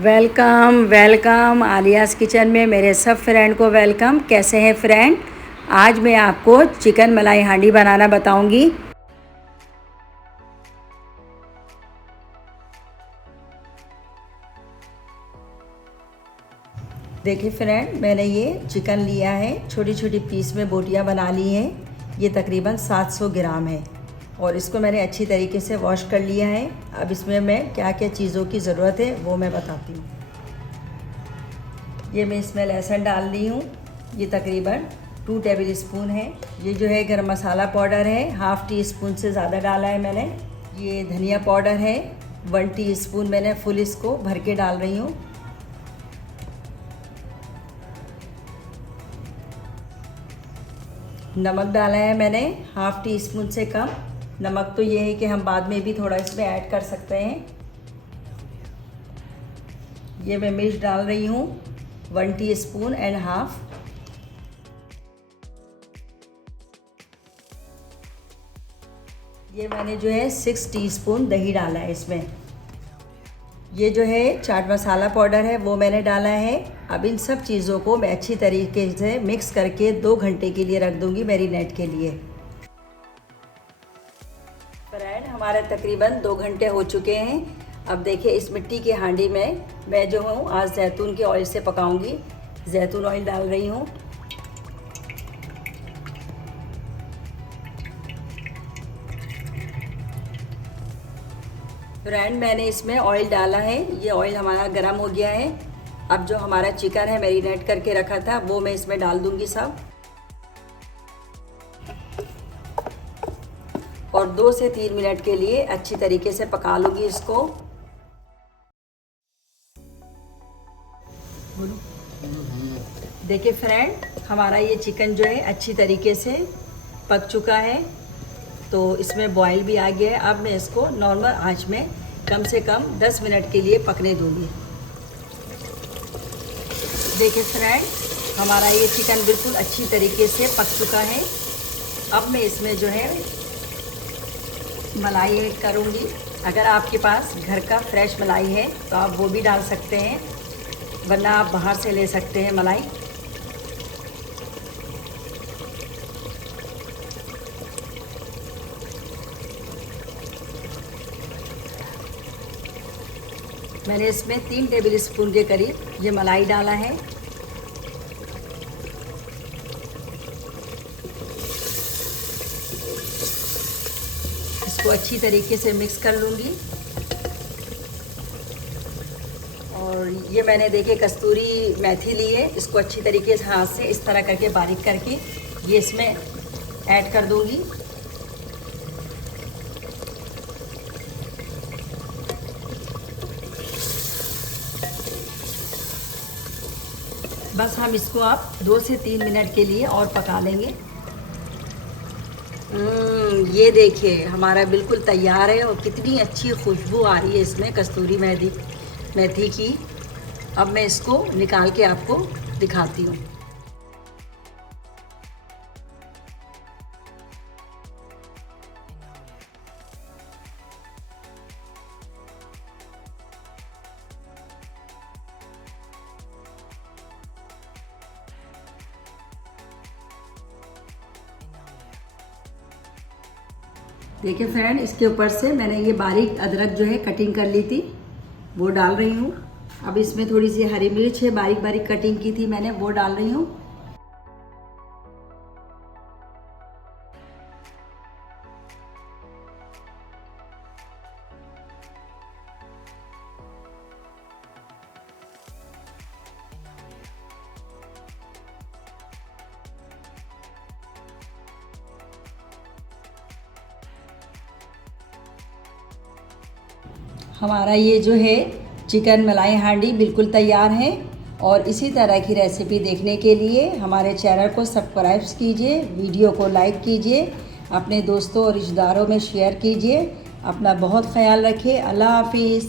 Welcome welcome आलियाज़ kitchen में मेरे सब फ्रेंड को वेलकम। कैसे हैं फ्रेंड? आज मैं आपको चिकन मलाई हांडी बनाना बताऊंगी। देखिए फ्रेंड, मैंने ये चिकन लिया है, छोटी छोटी पीस में बोटियां बना ली हैं। ये तकरीबन 700 ग्राम है और इसको मैंने अच्छी तरीके से वॉश कर लिया है। अब इसमें मैं क्या क्या चीज़ों की ज़रूरत है वो मैं बताती हूँ। ये मैं इसमें लहसुन डाल रही हूँ, ये तकरीबन 2 टेबल स्पून है। ये जो है गरम मसाला पाउडर है, हाफ़ टी स्पून से ज़्यादा डाला है मैंने। ये धनिया पाउडर है, 1 टीस्पून मैंने फुल इसको भर के डाल रही हूँ। नमक डाला है मैंने हाफ़ टी स्पून से कम। नमक तो ये है कि हम बाद में भी थोड़ा इसमें ऐड कर सकते हैं। ये मैं मिर्च डाल रही हूँ 1 टीस्पून एंड हाफ। ये मैंने जो है 6 टीस्पून दही डाला है इसमें। ये जो है चाट मसाला पाउडर है वो मैंने डाला है। अब इन सब चीज़ों को मैं अच्छी तरीके से मिक्स करके 2 घंटे के लिए रख दूंगी मैरिनेट के लिए। फ्रेंड, हमारे तकरीबन 2 घंटे हो चुके हैं। अब देखिए इस मिट्टी की हांडी में मैं जो हूँ आज जैतून के ऑयल से पकाऊंगी। जैतून ऑयल डाल रही हूँ। फ्रेंड, मैंने इसमें ऑयल डाला है, ये ऑयल हमारा गर्म हो गया है। अब जो हमारा चिकन है मैरिनेट करके रखा था वो मैं इसमें डाल दूंगी सब, और 2 से 3 मिनट के लिए अच्छी तरीके से पका लूँगी इसको। देखिए फ्रेंड, हमारा ये चिकन जो है अच्छी तरीके से पक चुका है, तो इसमें बॉयल भी आ गया है। अब मैं इसको नॉर्मल आंच में कम से कम 10 मिनट के लिए पकने दूँगी। देखिए फ्रेंड, हमारा ये चिकन बिल्कुल अच्छी तरीके से पक चुका है। अब मैं इसमें जो है मलाई ऐड करूँगी। अगर आपके पास घर का फ्रेश मलाई है तो आप वो भी डाल सकते हैं, वरना आप बाहर से ले सकते हैं मलाई। मैंने इसमें 3 टेबल स्पून के करीब ये मलाई डाला है। इसको अच्छी तरीके से मिक्स कर लूँगी। और ये मैंने देखिए कस्तूरी मेथी ली है, इसको अच्छी तरीके से हाथ से इस तरह करके बारीक करके ये इसमें ऐड कर दूँगी। बस हम इसको आप 2 से 3 मिनट के लिए और पका लेंगे। ये देखिए हमारा बिल्कुल तैयार है और कितनी अच्छी खुशबू आ रही है इसमें कस्तूरी मेथी की। अब मैं इसको निकाल के आपको दिखाती हूँ। देखिए फ्रेंड, इसके ऊपर से मैंने ये बारीक अदरक जो है कटिंग कर ली थी वो डाल रही हूँ। अब इसमें थोड़ी सी हरी मिर्च है, बारीक बारीक कटिंग की थी मैंने, वो डाल रही हूँ। हमारा ये जो है चिकन मलाई हांडी बिल्कुल तैयार है। और इसी तरह की रेसिपी देखने के लिए हमारे चैनल को सब्सक्राइब कीजिए, वीडियो को लाइक कीजिए, अपने दोस्तों और रिश्तेदारों में शेयर कीजिए। अपना बहुत ख्याल रखिए। अल्लाह हाफिज़।